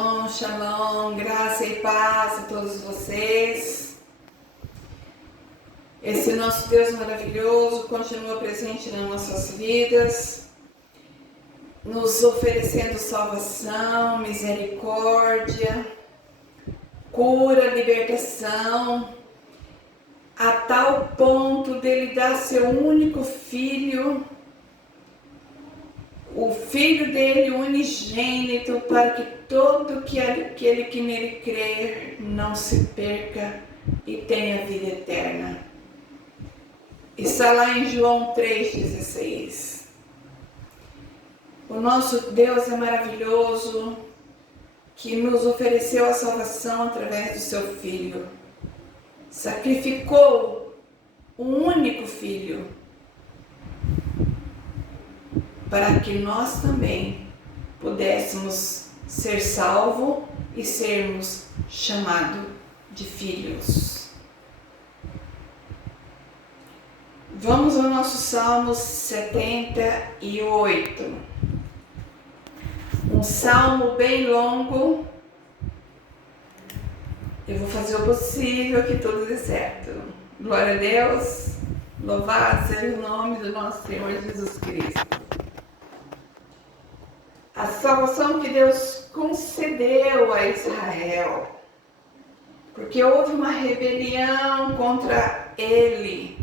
Shalom, shalom, graça e paz a todos vocês. Esse nosso Deus maravilhoso continua presente nas nossas vidas, nos oferecendo salvação, misericórdia, cura, libertação, a tal ponto dele dar seu único filho, o Filho dele, o unigênito, para que todo aquele que nele crer não se perca e tenha vida eterna. Está lá em João 3,16. O nosso Deus é maravilhoso, que nos ofereceu a salvação através do seu Filho. Sacrificou o único Filho, para que nós também pudéssemos ser salvos e sermos chamados de filhos. Vamos ao nosso Salmo 78. Um salmo bem longo. Eu vou fazer o possível que tudo dê certo. Glória a Deus. Louvado seja o nome do nosso Senhor Jesus Cristo. A salvação que Deus concedeu a Israel, porque houve uma rebelião contra ele,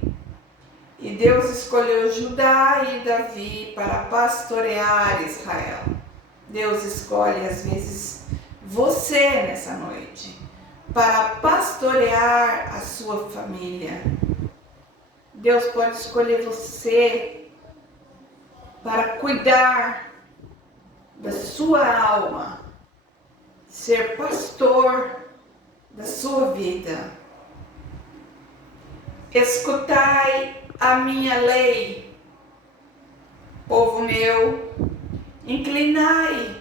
e Deus escolheu Judá e Davi para pastorear Israel. Deus escolhe às vezes você nessa noite para pastorear a sua família. Deus pode escolher você para cuidar da sua alma, ser pastor da sua vida. Escutai a minha lei, povo meu, inclinai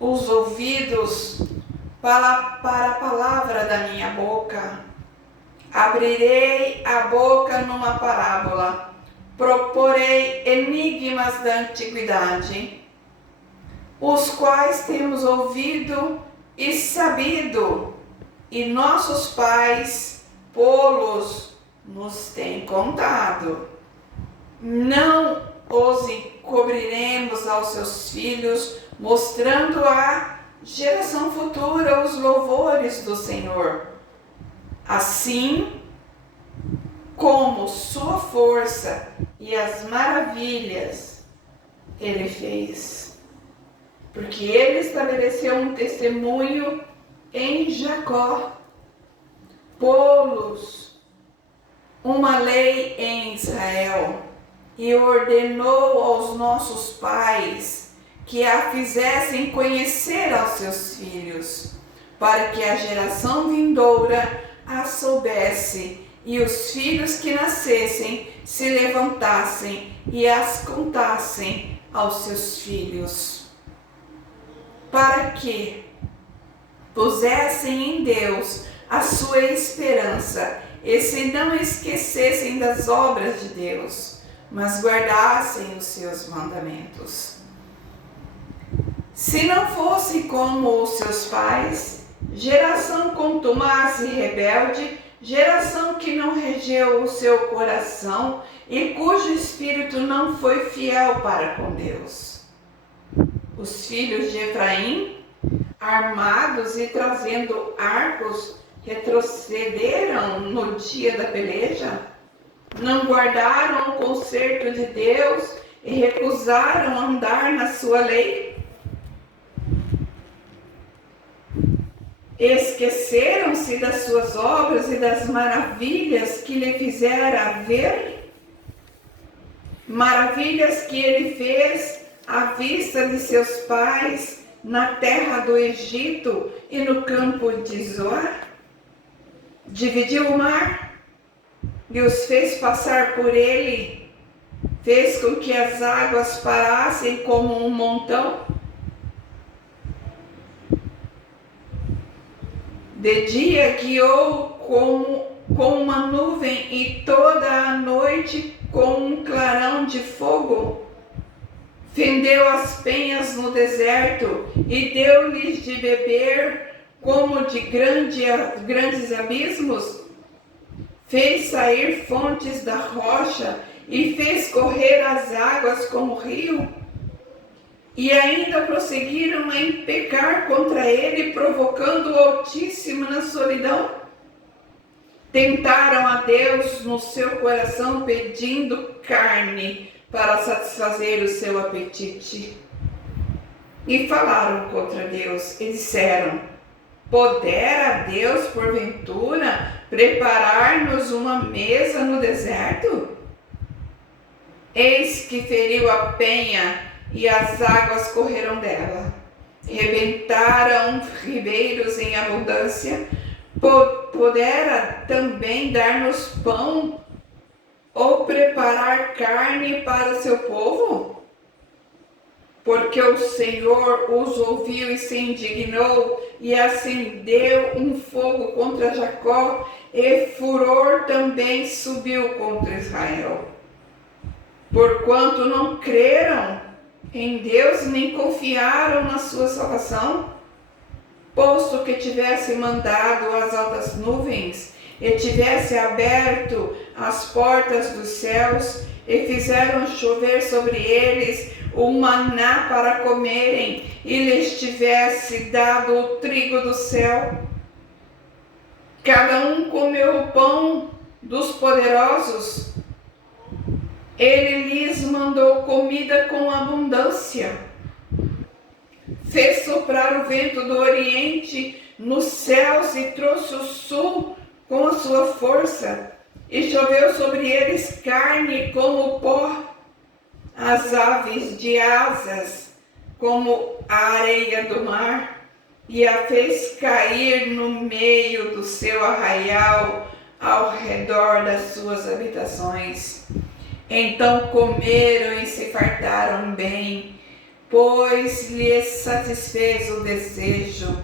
os ouvidos para a palavra da minha boca. Abrirei a boca numa parábola, proporei enigmas da antiguidade, os quais temos ouvido e sabido, e nossos pais pô-los nos têm contado. Não os encobriremos aos seus filhos, mostrando à geração futura os louvores do Senhor. Assim como sua força e as maravilhas ele fez. Porque ele estabeleceu um testemunho em Jacó, pô-los uma lei em Israel, e ordenou aos nossos pais que a fizessem conhecer aos seus filhos, para que a geração vindoura a soubesse, e os filhos que nascessem se levantassem e as contassem aos seus filhos, para que pusessem em Deus a sua esperança e se não esquecessem das obras de Deus, mas guardassem os seus mandamentos. Se não fosse como os seus pais, geração contumaz e rebelde, geração que não regeu o seu coração e cujo espírito não foi fiel para com Deus. Os filhos de Efraim, armados e trazendo arcos, retrocederam no dia da peleja, não guardaram o conserto de Deus e recusaram andar na sua lei. Esqueceram-se das suas obras e das maravilhas que lhe fizera ver, maravilhas que ele fez à vista de seus pais na terra do Egito e no campo de Zoar. Dividiu o mar e os fez passar por ele, fez com que as águas parassem como um montão. De dia guiou com uma nuvem e toda a noite com um clarão de fogo. fendeu as penhas no deserto e deu-lhes de beber como de grandes abismos, fez sair fontes da rocha e fez correr as águas como rio, e ainda prosseguiram em pecar contra ele, provocando o Altíssimo na solidão. Tentaram a Deus no seu coração, pedindo carne para satisfazer o seu apetite. E falaram contra Deus e disseram: podera Deus, porventura, preparar-nos uma mesa no deserto? Eis que feriu a penha e as águas correram dela. Rebentaram ribeiros em abundância. Podera também dar-nos pão ou preparar carne para o seu povo? Porque o Senhor os ouviu e se indignou, e acendeu um fogo contra Jacó, e furor também subiu contra Israel. Porquanto não creram em Deus, nem confiaram na sua salvação, posto que tivesse mandado as altas nuvens, e tivesse aberto as portas dos céus, e fizeram chover sobre eles o maná para comerem, e lhes tivesse dado o trigo do céu. Cada um comeu o pão dos poderosos. Ele lhes mandou comida com abundância. Fez soprar o vento do oriente nos céus e trouxe o sul com a sua força. E choveu sobre eles carne como pó, as aves de asas como a areia do mar. E a fez cair no meio do seu arraial, ao redor das suas habitações. Então comeram e se fartaram bem, pois lhes satisfez o desejo.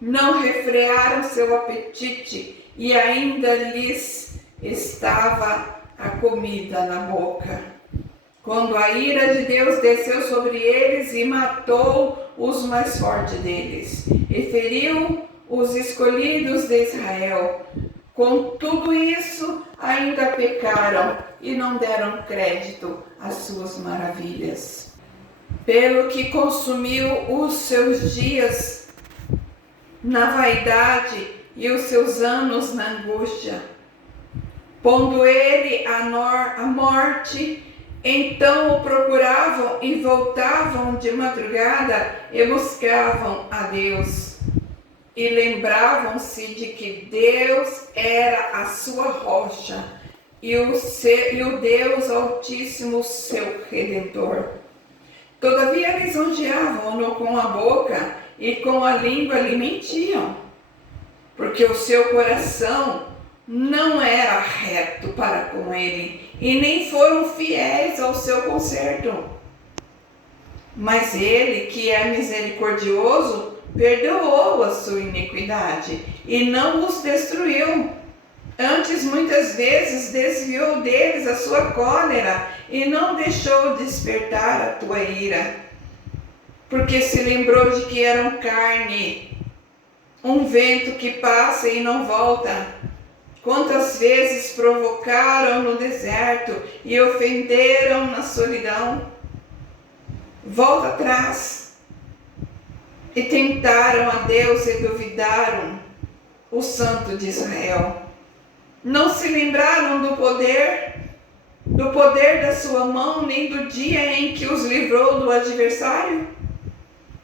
Não refrearam seu apetite, e ainda lhes estava a comida na boca. Quando a ira de Deus desceu sobre eles e matou os mais fortes deles, e feriu os escolhidos de Israel. Com tudo isso, ainda pecaram e não deram crédito às suas maravilhas. Pelo que consumiu os seus dias na vaidade e os seus anos na angústia, pondo ele a morte, então o procuravam e voltavam de madrugada e buscavam a Deus. E lembravam-se de que Deus era a sua rocha e o Deus Altíssimo seu Redentor. Todavia lisonjeavam-no com a boca e com a língua lhe mentiam, porque o seu coração não era reto para com ele, e nem foram fiéis ao seu conserto. Mas ele, que é misericordioso, perdoou a sua iniquidade e não os destruiu. Antes, muitas vezes, desviou deles a sua cólera e não deixou despertar a tua ira, porque se lembrou de que eram carne, um vento que passa e não volta. Quantas vezes provocaram no deserto e ofenderam na solidão? Volta atrás. E tentaram a Deus e duvidaram o Santo de Israel. Não se lembraram do poder da sua mão, nem do dia em que os livrou do adversário?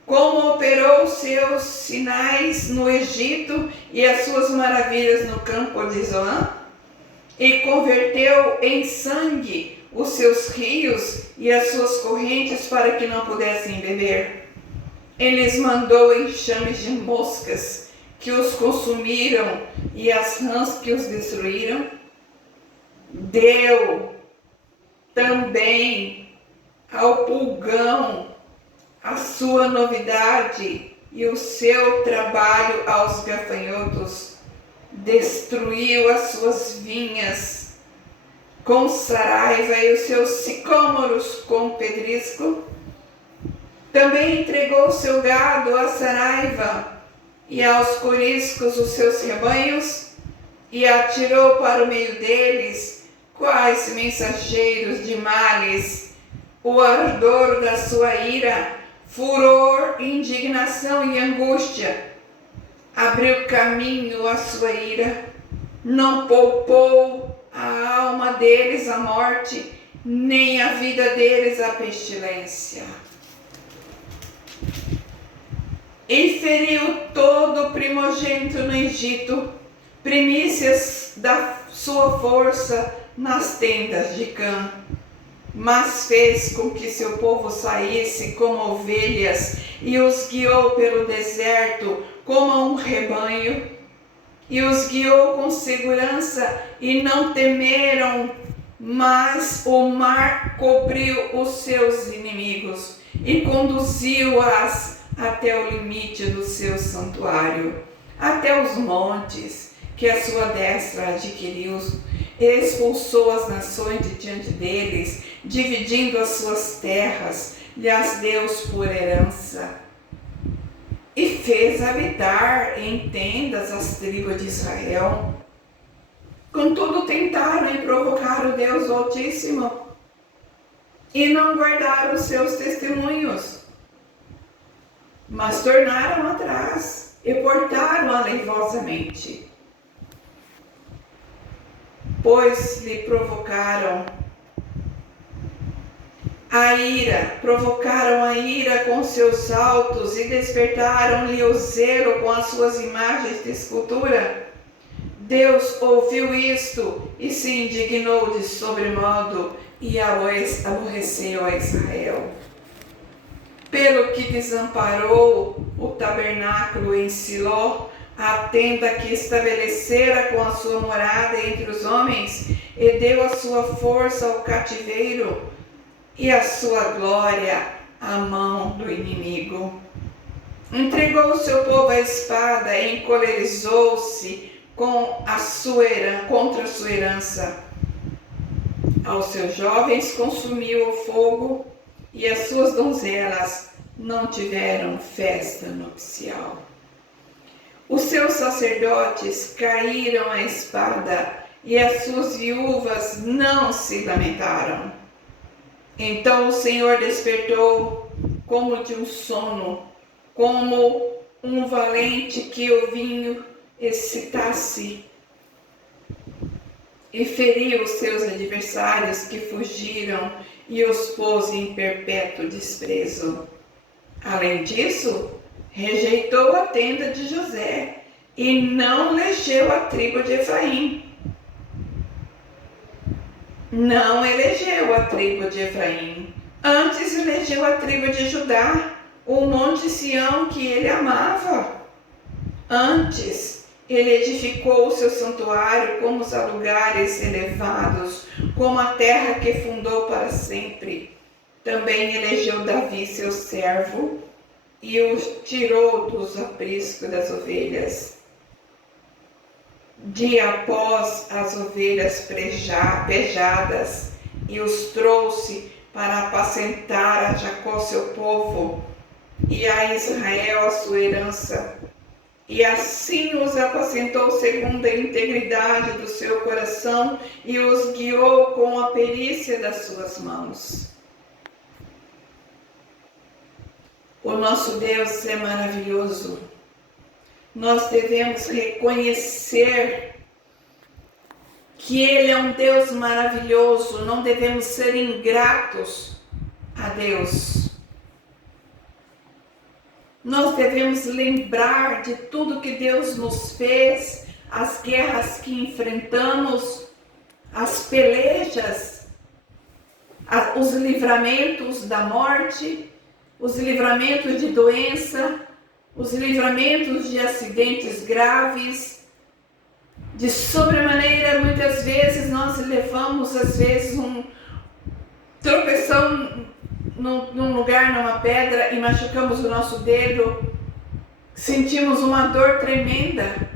Como operou seus sinais no Egito e as suas maravilhas no campo de Zoan? E converteu em sangue os seus rios e as suas correntes para que não pudessem beber. Ele lhes mandou enxames de moscas que os consumiram e as rãs que os destruíram. Deu também ao pulgão a sua novidade e o seu trabalho aos gafanhotos. Destruiu as suas vinhas com saraiva e os seus sicômoros com pedrisco. Também entregou seu gado à saraiva e aos coriscos os seus rebanhos, e atirou para o meio deles, quais mensageiros de males, o ardor da sua ira, furor, indignação e angústia. Abriu caminho à sua ira, não poupou a alma deles à morte, nem a vida deles à pestilência. E feriu todo o primogênito no Egito, primícias da sua força nas tendas de Cã. Mas fez com que seu povo saísse como ovelhas e os guiou pelo deserto como a um rebanho. E os guiou com segurança e não temeram, mas o mar cobriu os seus inimigos e conduziu-as até o limite do seu santuário, até os montes que a sua destra adquiriu. Expulsou as nações de diante deles, dividindo as suas terras, lhes deu por herança. E fez habitar em tendas as tribos de Israel. Contudo, tentaram e provocaram o Deus Altíssimo, e não guardaram os seus testemunhos, mas tornaram atrás e portaram aleivosamente. Pois lhe provocaram a ira com seus altos e despertaram-lhe o zelo com as suas imagens de escultura. Deus ouviu isto e se indignou de sobremodo e aborreceu a Israel. Pelo que desamparou o tabernáculo em Siló, a tenda que estabelecera com a sua morada entre os homens, e deu a sua força ao cativeiro e a sua glória à mão do inimigo. Entregou o seu povo à espada e encolerizou-se contra a sua herança. Aos seus jovens consumiu o fogo, e as suas donzelas não tiveram festa nupcial. Os seus sacerdotes caíram à espada, e as suas viúvas não se lamentaram. Então o Senhor despertou como de um sono, como um valente que o vinho excitasse, e feriu os seus adversários que fugiram e os pôs em perpétuo desprezo. Além disso, rejeitou a tenda de José e não elegeu a tribo de Efraim. Não elegeu a tribo de Efraim, antes elegeu a tribo de Judá, o monte Sião que ele amava. Antes, ele edificou o seu santuário como os lugares elevados, como a terra que fundou para sempre. Também elegeu Davi, seu servo, e os tirou dos apriscos das ovelhas. Dia após as ovelhas pejadas, e os trouxe para apacentar a Jacó, seu povo, e a Israel, a sua herança. E assim os apacentou segundo a integridade do seu coração e os guiou com a perícia das suas mãos. O nosso Deus é maravilhoso. Nós devemos reconhecer que Ele é um Deus maravilhoso. Não devemos ser ingratos a Deus. Nós devemos lembrar de tudo que Deus nos fez, as guerras que enfrentamos, as pelejas, os livramentos da morte, os livramentos de doença, os livramentos de acidentes graves. De sobremaneira, muitas vezes nós levamos, um tropeção num lugar, numa pedra, e machucamos o nosso dedo, sentimos uma dor tremenda.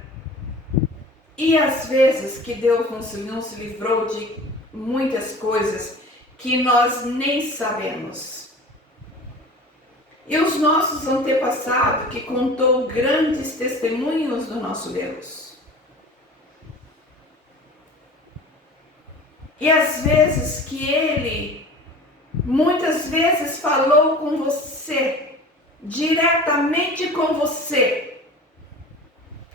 E às vezes que Deus nos livrou de muitas coisas que nós nem sabemos. E os nossos antepassados, que contou grandes testemunhos do nosso Deus. E às vezes que Ele, muitas vezes falou com você, diretamente com você,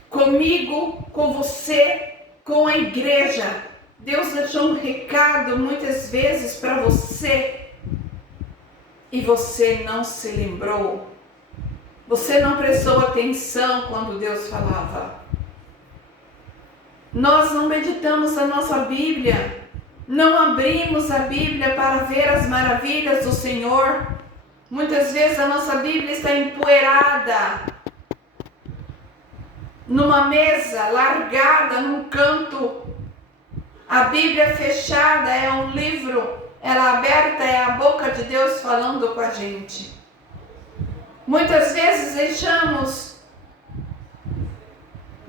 comigo, com você, com a igreja. Deus deixou um recado muitas vezes para você e você não se lembrou. Você não prestou atenção quando Deus falava. Nós não meditamos a nossa Bíblia, não abrimos a Bíblia para ver as maravilhas do Senhor. Muitas vezes a nossa Bíblia está empoeirada, numa mesa, largada num canto. A Bíblia fechada é um livro, ela aberta é a boca de Deus falando com a gente. Muitas vezes deixamos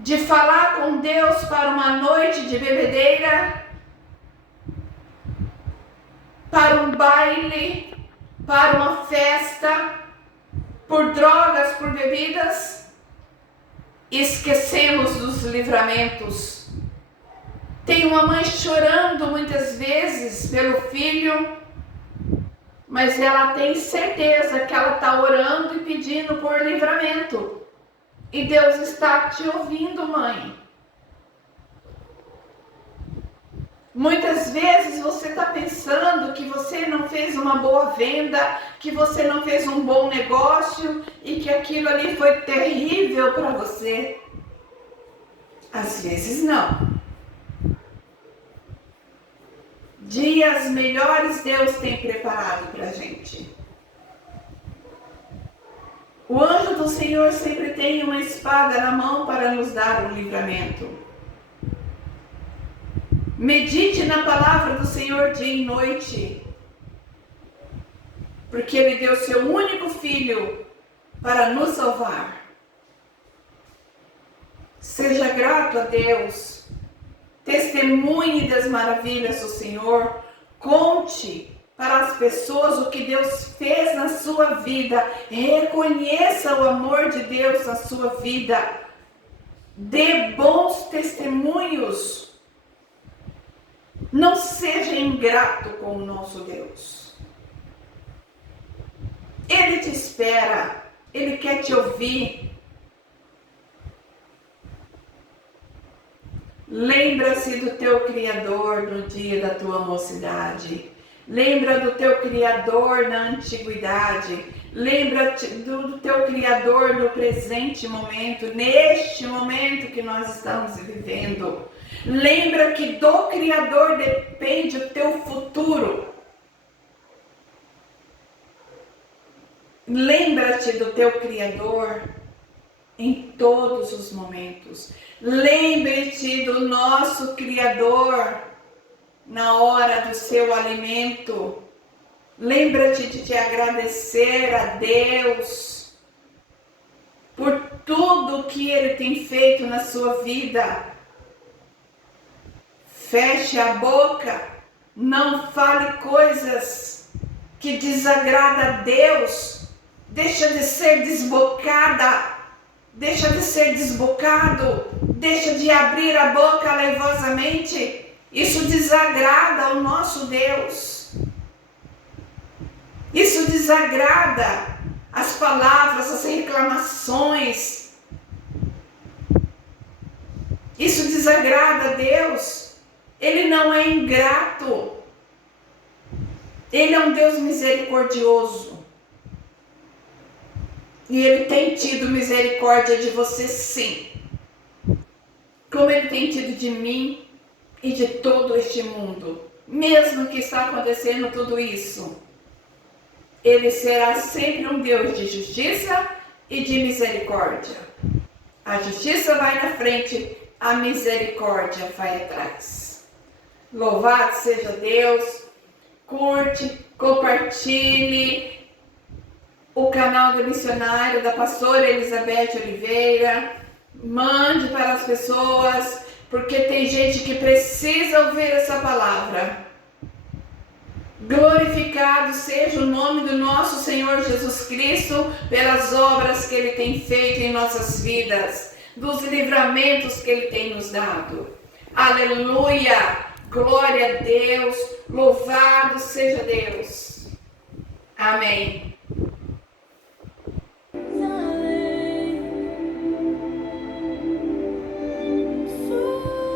de falar com Deus para uma noite de bebedeira, para um baile, para uma festa, por drogas, por bebidas. Esquecemos dos livramentos. Tem uma mãe chorando muitas vezes pelo filho, mas ela tem certeza que ela está orando e pedindo por livramento. E Deus está te ouvindo, mãe. Muitas vezes você está pensando que você não fez uma boa venda, que você não fez um bom negócio e que aquilo ali foi terrível para você. Às vezes não. Dias melhores Deus tem preparado para a gente. O anjo do Senhor sempre tem uma espada na mão para nos dar um livramento. Medite na palavra do Senhor dia e noite, porque Ele deu seu único Filho para nos salvar. Seja grato a Deus. Testemunhe das maravilhas do Senhor, conte para as pessoas o que Deus fez na sua vida, reconheça o amor de Deus na sua vida, dê bons testemunhos, não seja ingrato com o nosso Deus. Ele te espera, Ele quer te ouvir. Lembra-se do teu Criador no dia da tua mocidade. Lembra do teu Criador na antiguidade. Lembra-te do teu Criador no presente momento, neste momento que nós estamos vivendo. Lembra que do Criador depende o teu futuro. Lembra-te do teu Criador em todos os momentos. Lembre-te do nosso Criador na hora do seu alimento. Lembra-te de te agradecer a Deus por tudo que Ele tem feito na sua vida. Feche a boca, não fale coisas que desagradam a Deus. Deixa de ser desbocada. Deixa de ser desbocado, deixa de abrir a boca aleivosamente. Isso desagrada ao nosso Deus. Isso desagrada as palavras, as reclamações. Isso desagrada a Deus. Ele não é ingrato. Ele é um Deus misericordioso. E Ele tem tido misericórdia de você, sim. Como Ele tem tido de mim e de todo este mundo. Mesmo que está acontecendo tudo isso, Ele será sempre um Deus de justiça e de misericórdia. A justiça vai na frente, a misericórdia vai atrás. Louvado seja Deus. Curte, compartilhe o canal do missionário da pastora Elizabeth Oliveira, mande para as pessoas, porque tem gente que precisa ouvir essa palavra. Glorificado seja o nome do nosso Senhor Jesus Cristo pelas obras que Ele tem feito em nossas vidas, dos livramentos que Ele tem nos dado. Aleluia! Glória a Deus! Louvado seja Deus! Amém.